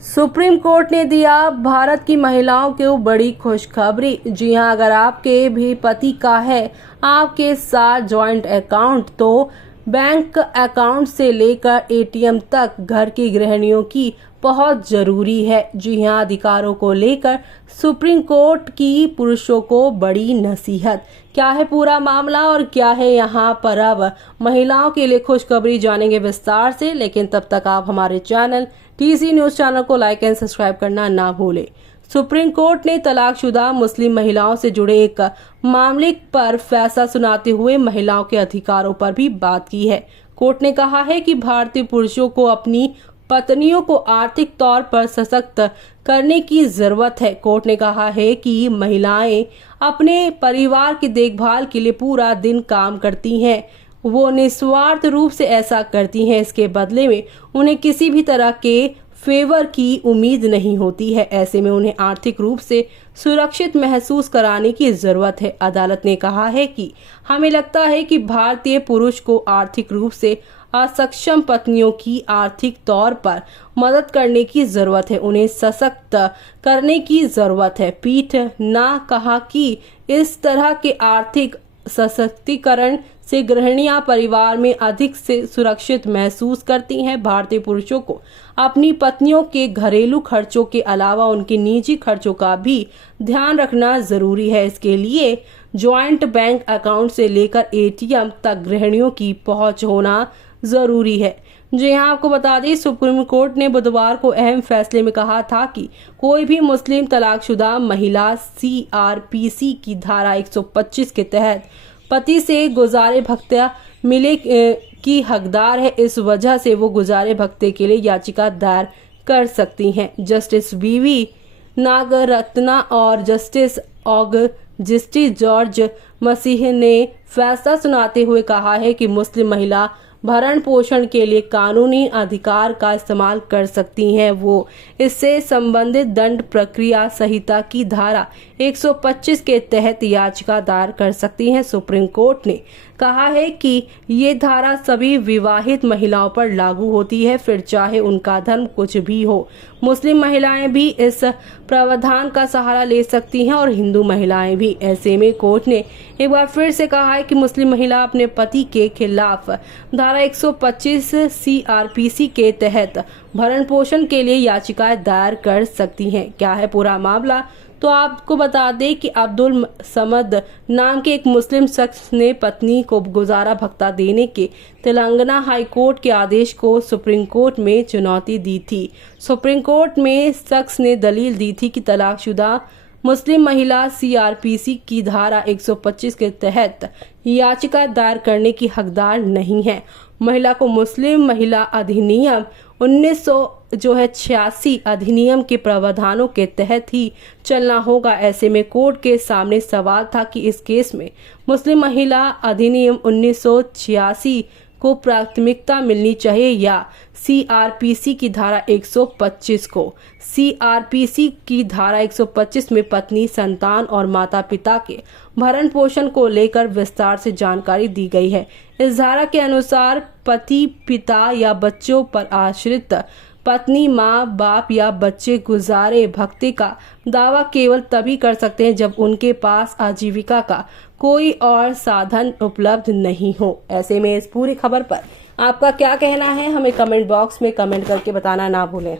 Supreme court ने दिया भारत की महिलाओं को बड़ी खुशखबरी। जी हां, अगर आपके भी पति का है आपके साथ जॉइंट अकाउंट तो बैंक अकाउंट से लेकर एटीएम तक घर की गृहिणियों की बहुत जरूरी है। जी हां, अधिकारों को लेकर सुप्रीम कोर्ट की पुरुषों को बड़ी नसीहत। क्या है पूरा मामला और क्या है यहाँ पर अब महिलाओं के लिए खुशखबरी, जानेंगे विस्तार से। लेकिन तब तक आप हमारे चैनल टीसी न्यूज चैनल को लाइक एंड सब्सक्राइब करना ना भूलें। सुप्रीम कोर्ट ने तलाकशुदा मुस्लिम महिलाओं से जुड़े एक मामले पर फैसला सुनाते हुए महिलाओं के अधिकारों पर भी बात की है। कोर्ट ने कहा है कि भारतीय पुरुषों को अपनी पत्नियों को आर्थिक तौर पर सशक्त करने की जरूरत है। कोर्ट ने कहा है कि महिलाएं अपने परिवार की देखभाल के लिए पूरा दिन काम करती हैं, वो निस्वार्थ रूप से ऐसा करती हैं। इसके बदले में उन्हें किसी भी तरह के फेवर की उम्मीद नहीं होती है। ऐसे में उन्हें आर्थिक रूप से सुरक्षित महसूस कराने की जरूरत है। अदालत ने कहा है कि हमें लगता है कि भारतीय पुरुष को आर्थिक रूप से असक्षम पत्नियों की आर्थिक तौर पर मदद करने की जरूरत है, उन्हें सशक्त करने की जरूरत है। पीठ ने कहा कि इस तरह के आर्थिक सशक्तिकरण से गृहिणियां परिवार में अधिक से सुरक्षित महसूस करती हैं। भारतीय पुरुषों को अपनी पत्नियों के घरेलू खर्चों के अलावा उनके निजी खर्चों का भी ध्यान रखना जरूरी है। इसके लिए जॉइंट बैंक अकाउंट से लेकर एटीएम तक गृहिणियों की पहुंच होना जरूरी है। जी हाँ, आपको बता दें, सुप्रीम कोर्ट ने बुधवार को अहम फैसले में कहा था कि कोई भी मुस्लिम तलाकशुदा महिला सीआरपीसी की धारा 125 के तहत पति से गुजारे भत्ता मिले की हकदार है। इस वजह से वो गुजारे भत्ते के लिए याचिका दायर कर सकती हैं। जस्टिस बीवी नागरत्ना और जस्टिस जॉर्ज मसीह ने फैसला सुनाते हुए कहा है कि मुस्लिम महिला भरण पोषण के लिए कानूनी अधिकार का इस्तेमाल कर सकती हैं। वो इससे संबंधित दंड प्रक्रिया संहिता की धारा 125 के तहत याचिका दायर कर सकती हैं। सुप्रीम कोर्ट ने कहा है कि ये धारा सभी विवाहित महिलाओं पर लागू होती है, फिर चाहे उनका धर्म कुछ भी हो। मुस्लिम महिलाएं भी इस प्रावधान का सहारा ले सकती हैं और हिंदू महिलाएं भी। ऐसे में कोर्ट ने एक बार फिर से कहा है कि मुस्लिम महिला अपने पति के खिलाफ धारा 125 सीआरपीसी के तहत भरण पोषण के लिए याचिकाएं दायर कर सकती हैं। क्या है पूरा मामला, तो आपको बता दें कि अब्दुल समद नाम के एक मुस्लिम शख्स ने पत्नी को गुजारा भत्ता देने के तेलंगाना हाई कोर्ट के आदेश को सुप्रीम कोर्ट में चुनौती दी थी। सुप्रीम कोर्ट में शख्स ने दलील दी थी कि तलाकशुदा मुस्लिम महिला सीआरपीसी की धारा 125 के तहत याचिका दायर करने की हकदार नहीं है। महिला को मुस्लिम महिला अधिनियम 1986 अधिनियम के प्रावधानों के तहत ही चलना होगा। ऐसे में कोर्ट के सामने सवाल था कि इस केस में मुस्लिम महिला अधिनियम 1986 को प्राथमिकता मिलनी चाहिए या सीआरपीसी की धारा 125 को। सीआरपीसी की धारा 125 में पत्नी, संतान और माता पिता के भरण पोषण को लेकर विस्तार से जानकारी दी गई है। इस धारा के अनुसार पति, पिता या बच्चों पर आश्रित पत्नी, माँ बाप या बच्चे गुजारे भत्ते का दावा केवल तभी कर सकते हैं जब उनके पास आजीविका का कोई और साधन उपलब्ध नहीं हो। ऐसे में इस पूरी खबर पर आपका क्या कहना है, हमें कमेंट बॉक्स में कमेंट करके बताना ना भूलें।